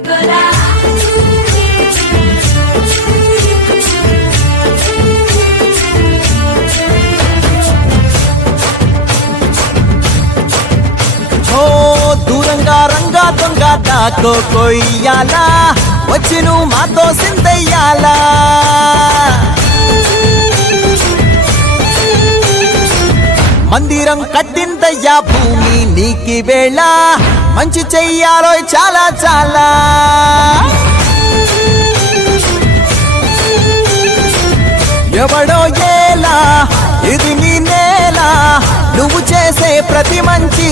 గోలా దూరంగా రంగా దొంగ దాకో కొయ్యాలా వచ్చి నువ్వు మాతో సిందయ్యాలా మందిరం కట్టిందయ్యా భూమి నీకి వేళ మంచి చెయ్యాలో చాలా చాలా ఎవడో ఏలా ఇది నీ నేల నువ్వు చేసే ప్రతి మంచి